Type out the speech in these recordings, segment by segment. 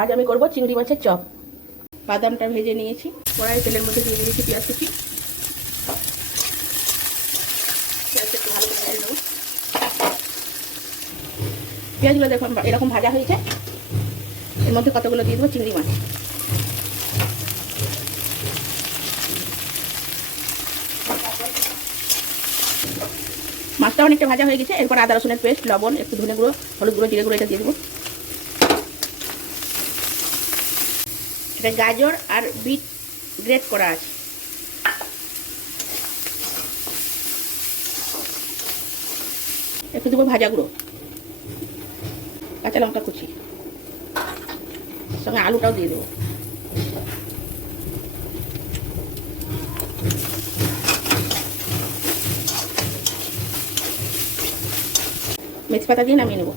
আজ আমি করব চিংড়ি মাছের চপ। বাদামটা ভেজে নিয়েছি, কড়াই তেলের মধ্যে দিয়ে দিয়েছি পেঁয়াজ কুচি। পেঁয়াজটা একটু ভালো করে ভেজে নেব। পেঁয়াজগুলো দেখুন এরকম ভাজা হয়েছে, এর মধ্যে কতগুলো দিয়ে দেবো চিংড়ি মাছ। মাছটা অনেকটা ভাজা হয়ে গেছে, এরপর আদা রসুনের পেস্ট, লবণ, একটু ধনে গুঁড়ো, হলুদ গুঁড়ো, জিরে গুঁড়ো এটা দিয়ে দেবো। এটা গাজর আর বিট গ্রেট করা আছে। একটু দেবো ভাজা গুঁড়ো, কাঁচা লঙ্কা কুচি, সঙ্গে আলুটাও দিয়ে দেবো। মেথি পাতা দিয়ে নামিয়ে নেব।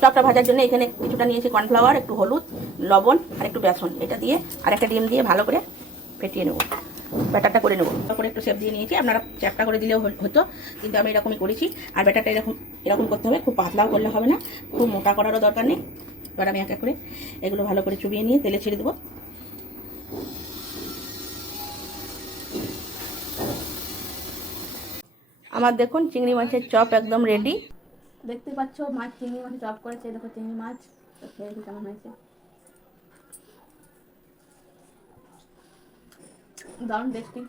চপটা ভাজার জন্য এখানে কিছুটা নিয়েছি কর্নফ্লাওয়ার, একটু হলুদ, লবণ আর একটু বেসন, এটা দিয়ে আর একটা ডিম দিয়ে ভালো করে ফেটিয়ে নেব। ব্যাটারটা করে নেবো। তারপরে একটু শেপ দিয়ে নিয়েছি, আপনারা চ্যাপটা করে দিলেও হতো, কিন্তু আমি এরকমই করেছি। আর ব্যাটারটা এরকম এরকম করতে হবে, খুব পাতলাও করলে হবে না, খুব মোটা করারও দরকার নেই। এবার আমি এক এক করে এগুলো ভালো করে চুবিয়ে নিয়ে তেলে ছেড়ে দেবো। আমার দেখুন চিংড়ি মাছের চপ একদম রেডি। দেখতে পাচ্ছ মাছ, চিংড়ি মাছের চপ করেছে, দেখো চিংড়ি মাছ খেয়ে কেমন হয়েছে, দারুণ টেস্টি।